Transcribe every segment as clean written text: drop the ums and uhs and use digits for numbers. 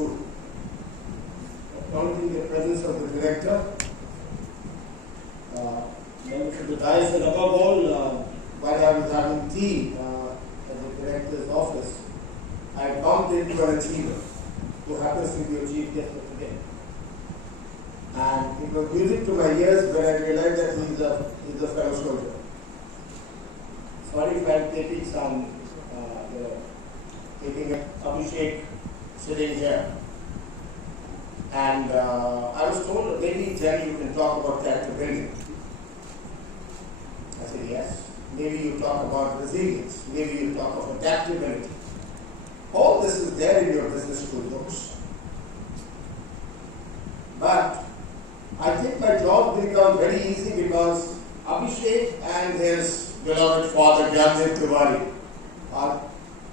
school. Acknowledging the presence of the director, members of the dais, and above all, while I was having tea at the director's office, I bumped into an achiever who happens to be a chief guest of today. And it was music to my ears when I realized that he's a fellow soldier. Sorry if I'm taking some, taking Abhishek sitting here. And I was told, maybe Jenny, you can talk about character building. I said, yes. Maybe you talk about resilience. Maybe you talk of adaptability. All this is there in your business school books. But I think my job will become very easy because Abhishek and his beloved father, Gyandev Tiwari, are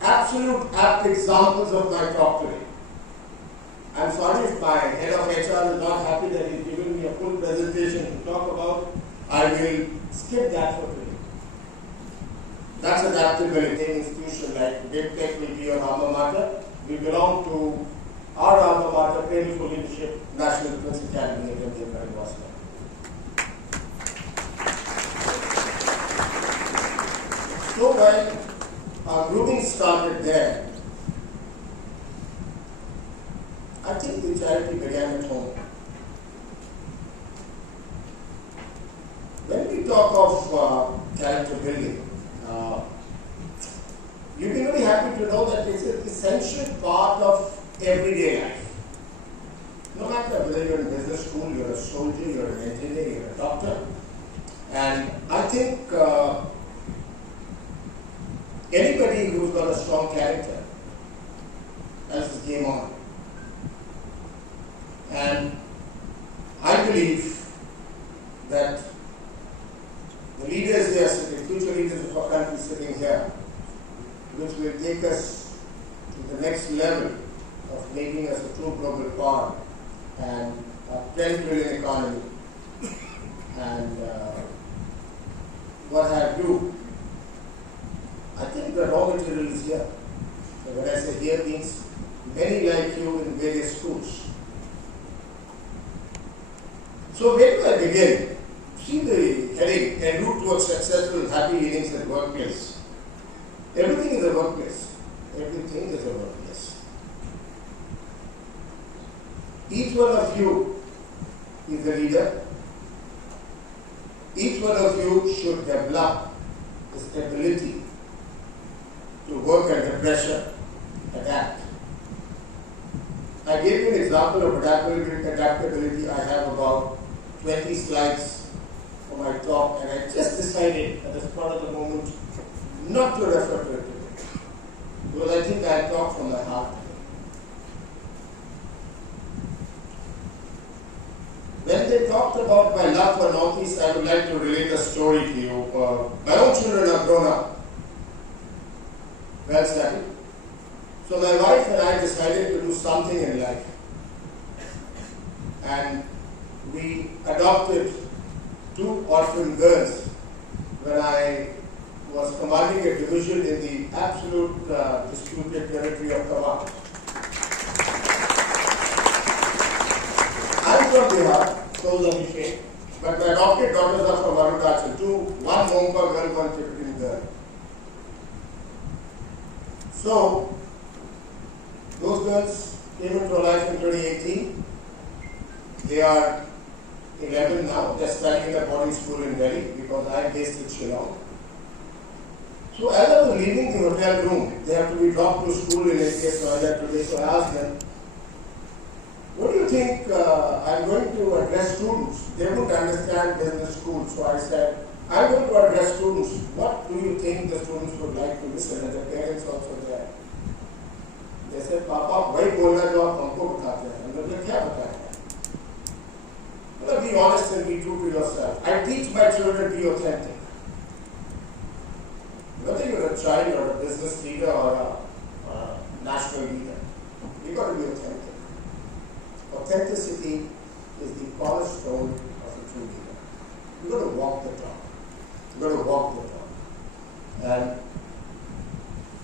absolute apt examples of my talk today. I'm sorry if my head of HR is not happy that he's given me a full presentation to talk about. I will skip that for today. That's adaptability. An institution like BIMTECH will be your alma mater. We belong to our alma mater, Training for Leadership, National Defense Academy at NCRDELHI. So when our grooming started there, I think the charity began at home. When we talk of character building, you'll be very happy to know that it's an essential part of everyday life. No matter whether you're in business school, you're a soldier, you're an engineer, you're a doctor. And I think anybody who's got a strong character has this game on. And I believe that the leaders here sitting, future leaders of our country sitting here, which will take us to the next level of making us a true global power and a 10 trillion economy and what have you. I think the raw material is here. So when I say here means many like you in various schools. So where do I begin? See the heading, en route towards successful happy innings at workplace. Everything is a workplace. Everything is a workplace. Each one of you is a leader. Each one of you should develop this ability to work under pressure, adapt. I gave you an example of adaptability. I have about 20 slides for my talk, and I just decided at the spur of the moment not to refer to it today, because I think I talk from my heart. When they talked about my love for Northeast, I would like to relate a story to you. My own children are grown up, well studied. So my wife and I decided to do something in life. And we adopted 2 orphan girls when I was commanding a division in the absolute disputed territory of Lakh. I'm from Bihar, so is Abhishek, but my adopted daughters are from Arunachal, 2, 1 Monka girl, 1 Tibetan girl. So, those girls came into our life in 2018. They are 11 now. They're studying in a boarding school in Delhi because I am based in Shillong. So as I was leaving the hotel room, they have to be dropped to school in Noida today. So I asked them, what do you think I'm going to address students? They wouldn't understand business school. So I said, I'm going to address students. What do you think the students would like to listen? And the parents also there. They said, Papa, why बोलना जो आप हमको बताते हैं? हमने बोला क्या बताया? Well, be honest and be true to yourself. I teach my children to be authentic. Whether you're a child or a business leader or a national leader, you've got to be authentic. Authenticity is the cornerstone of a true leader. You've got to walk the talk. You've got to walk the talk. And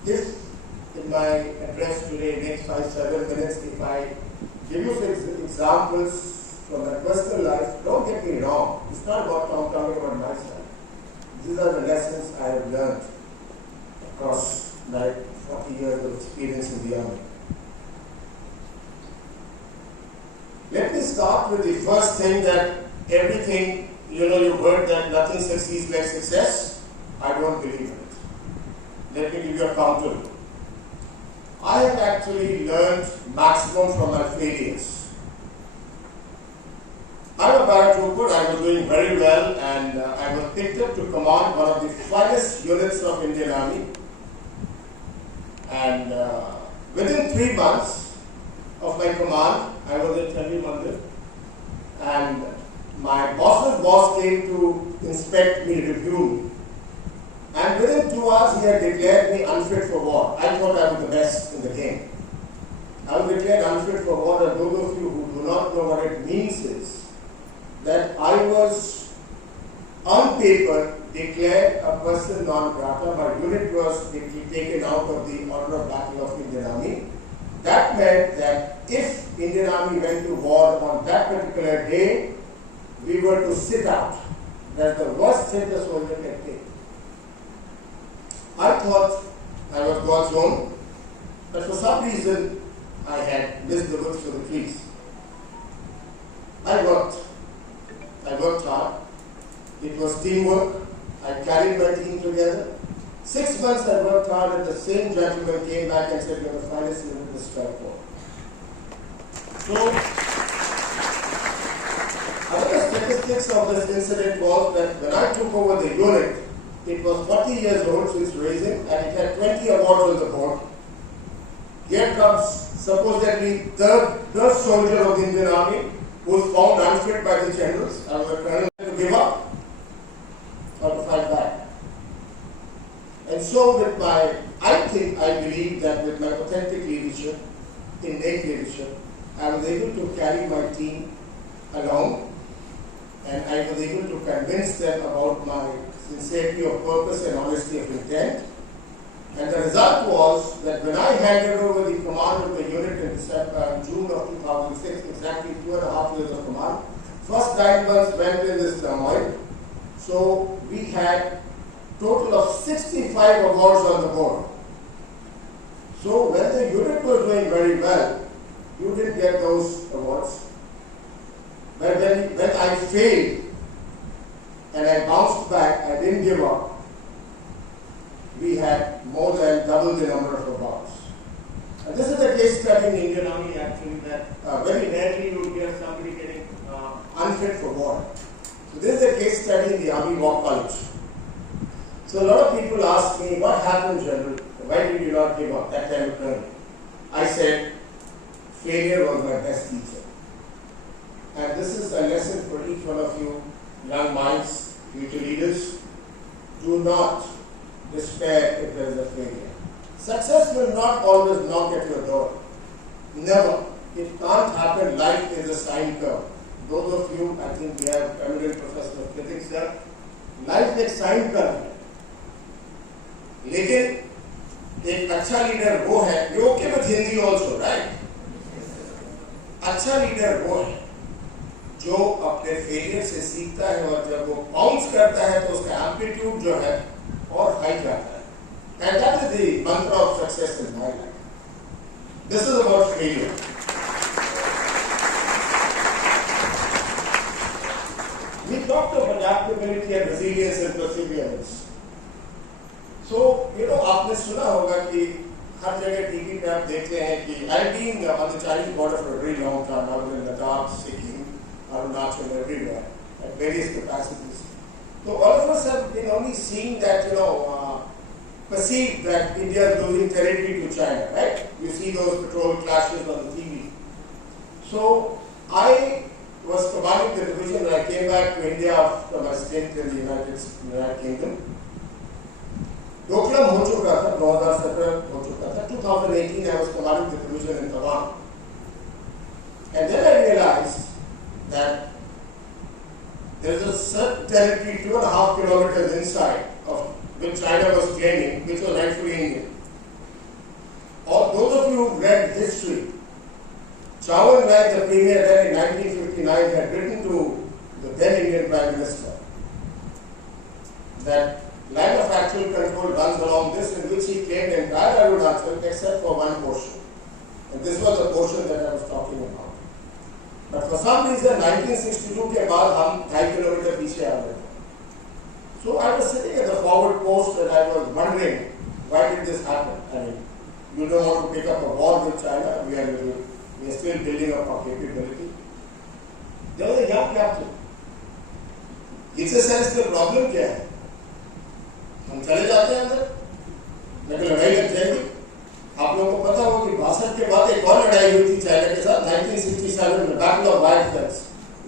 if in my address today, next 5-7 minutes, if I give you some examples from my personal life, don't get me wrong. It's not about talking about myself. These are the lessons I have learned across my 40 years of experience in the army. Let me start with the first thing, that everything, you've heard that nothing succeeds like success. I don't believe in it. Let me give you a counter. I have actually learned maximum from my failures. I'm a paratrooper. I was doing very well, and I was picked up to command one of the finest units of Indian Army. And within 3 months of my command, I was at Chandy Mandir, and my boss's boss came to inspect me, review me. And within 2 hours, he had declared me unfit for war. I thought I was the best in the game. I was declared unfit for war, and those of you who do not know what it means is that I was, on paper, declared a person non grata. My unit was taken out of the order of battle of Indian Army. That meant that if Indian Army went to war on that particular day, we were to sit out. That's the worst thing a soldier can take. I thought I was God's own, but for some reason I had missed the woods for the trees. I worked hard. It was teamwork. I carried my team together. 6 months I worked hard, and the same gentleman came back and said, "You're the finest unit in the strike force." So, another statistics of this incident was that when I took over the unit, it was 40 years old, so it's raising, and it had 20 awards on the board. Here comes supposedly the soldier of the Indian Army who was found unfit by the generals. I was a colonel, to give up or to fight back. And so I believe that with my authentic leadership, innate leadership, I was able to carry my team along, and I was able to convince them about my sincerity of purpose and honesty of intent. And the result was that when I handed over the command of the unit in June of 2006, exactly 2.5 years of command, first 9 months went in this turmoil. So we had total of 65 awards on the board. So when the unit was doing very well, you didn't get those awards. But when I failed and I bounced back, I didn't give up, we had more than double the number of awards. And this is a case study in the Indian Army actually, that very rarely you would hear somebody getting unfit for war. So this is a case study in the Army War College. So a lot of people ask me, what happened, General? Why did you not give up that time of training? I said, failure was my best teacher. And this is a lesson for each one of you, young minds, future leaders. Do not despair if there is a failure. Success will not always knock at your door. Never. It can't happen. Life is a sine curve. Those of you, I think we have eminent professor of physics here. Life एक sine curve है, लेकिन एक अच्छा leader वो है, you okay with Hindi also, right? अच्छा leader वो है जो अपने फेलियर से सीखता है, और जब वो बाउंस करता है तो उसका एम्पलीट्यूड जो है और हाई जाता है. And that is the mantra of success in my life. This is about failure. We talked of adaptability and resilience and perseverance. So, आपने सुना होगा कि हर जगह टीवी पे आप देखते हैं कि I've been on the Chinese border for a very long time. I was in Lakh, Sikkim, Arunachal, everywhere, at various capacities. So all of us have been only seeing that, perceived that India is losing territory to China, right? You see those patrol clashes on the TV. So I was commanding the division when I came back to India after my stint in the United Kingdom. Doklam हो चुका था, 2017 हो चुका था. 2018 I was commanding the division in Taiwan. And then I realized that there is a certain territory 2.5 kilometers inside of which China was claiming, which was rightfully Indian. Chow En Lai, the premier there in 1959, had written to the then Indian Prime Minister that line of actual control runs along this, in which he claimed entire Arunachal except for one portion. And this was the portion that I was talking about. But for some reason, 1962 के बाद हम 2.5 kilometre पीछे आ गए. So I was sitting at the forward post and I was wondering, why did this happen? I mean, you don't want to pick up a war with China. We are still building up our capability. There was a young captain. He said, "The problem क्या है? हम चले जाते हैं अंदर, लेकिन लड़ाई लग जाएगी." आप लोगों को पता हो कि 62 के बाद एक और लड़ाई हुई थी चाइना के साथ 1967 में, battle of white flags.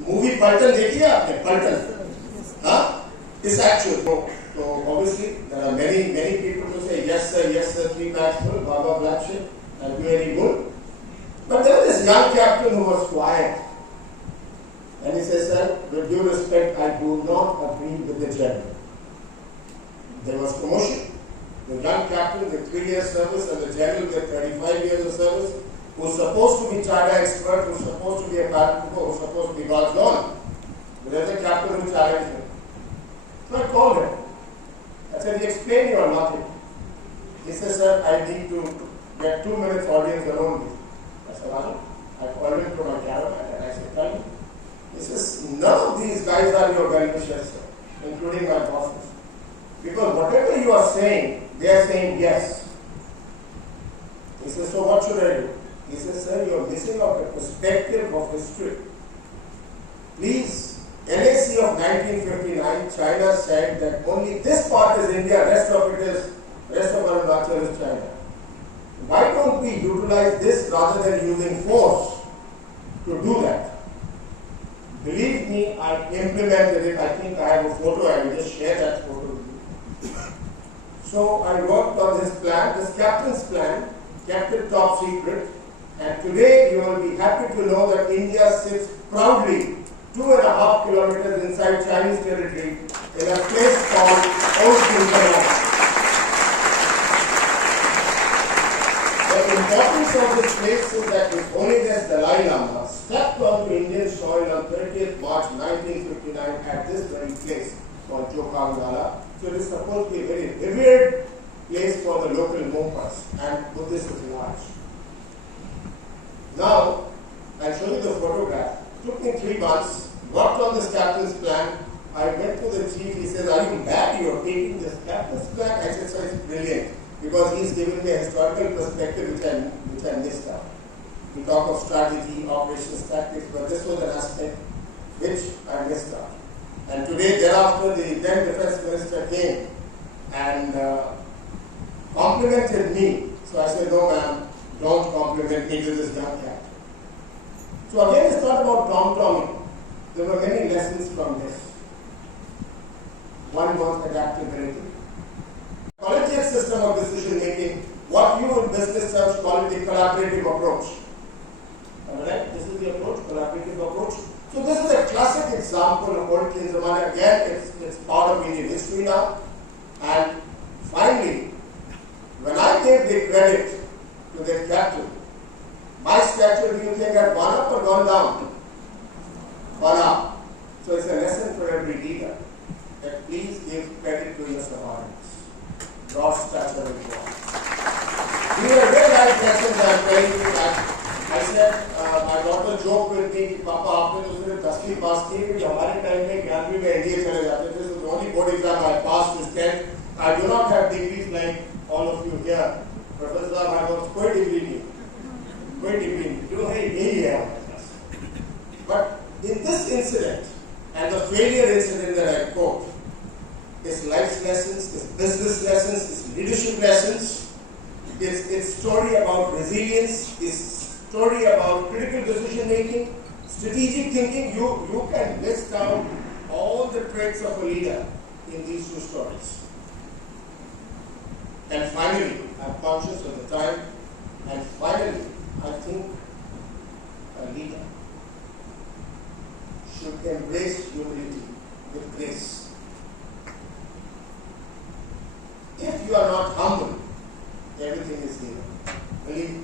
Movie पलटन देखी है आपने? पलटन, हाँ, इस actual. So obviously there are many people who say yes sir, 3 bags full, Baba black ship, and very good. But there was this young captain who was quiet, and he says, "Sir, with due respect, I do not agree with the general." There was promotion. The young captain with 3 years service and the general with 35 years of service, who's supposed to be China expert, who's supposed to be a paratrooper, who's supposed to be God's own. But there's a captain who challenged him. So I called him. I said, "Explain your logic." He says, "Sir, I need to get 2 minutes audience alone with you." I said, "Raju." I called him to my caravan and I said, "Tell me." He says, "None of these guys are your well-wishers, sir, including my bosses. Because whatever you are saying, they are saying yes." He says, "So what should I do?" He says, "Sir, you are missing out the perspective of history. Please, NAC of 1959, China said that only this part is India, rest of Arunachal is China. Why don't we utilize this rather than using force to do that?" Believe me, I implemented it. I think I have a photo. I will just share that photo with you. So I worked on this plan, this captain's plan, kept it top secret, and today you will be happy to know that India sits proudly 2.5 kilometers inside Chinese territory in a place called Old Hinterland. The importance of this place is that His Holiness Dalai Lama stepped onto Indian soil on 30th March 1959 at this very place called Jokhang. So it is supposed to be a very revered place for the local Mopas and Buddhists at large. Now, I'll show you the photograph. It took me 3 months, worked on this captain's plan. I went to the chief, he says, "Are you mad? You are taking this captain's plan?" I said, "Sir, it's brilliant, because he's given me a historical perspective which I missed out. We talk of strategy, operations, tactics, but this was an aspect which I missed out." And today, thereafter, the then defense minister came and complimented me. So I said, "No, ma'am, don't compliment me to this young captain." So again, it's not about tom-tomming. There were many lessons from this. One was adaptability. Collegiate system of decision making, what you in business terms call it the collaborative approach. Alright, this is the approach, collaborative approach. So this is a classic example of old King Zamana. Again, it's part of Indian history now. And finally, when I gave the credit to the captain, my stature, do you think had gone up or gone down? Gone up. So it's a lesson for every leader that please give credit to your subordinates. Broad stature will go on. These are real life lessons I'm telling you. I said, my daughter joked with me, "Papa, आपने तो सिर्फ 10वीं पास की, हमारे time में 11वीं में NDA चले जाते थे. So the only board exam I passed is 10th. I do not have degrees like all of you here. Professor साहब, I was कोई डिग्री नहीं, जो है यही है हमारे पास." But in this incident and the failure incident that I quote, it's life lessons, it's business lessons, it's leadership lessons, it's story about resilience, it's story about critical decision making, strategic thinking. You can list down all the traits of a leader in these 2 stories. And finally, I'm conscious of the time, and finally, I think a leader should embrace humility with grace. If you are not humble, everything is zero. Believe me.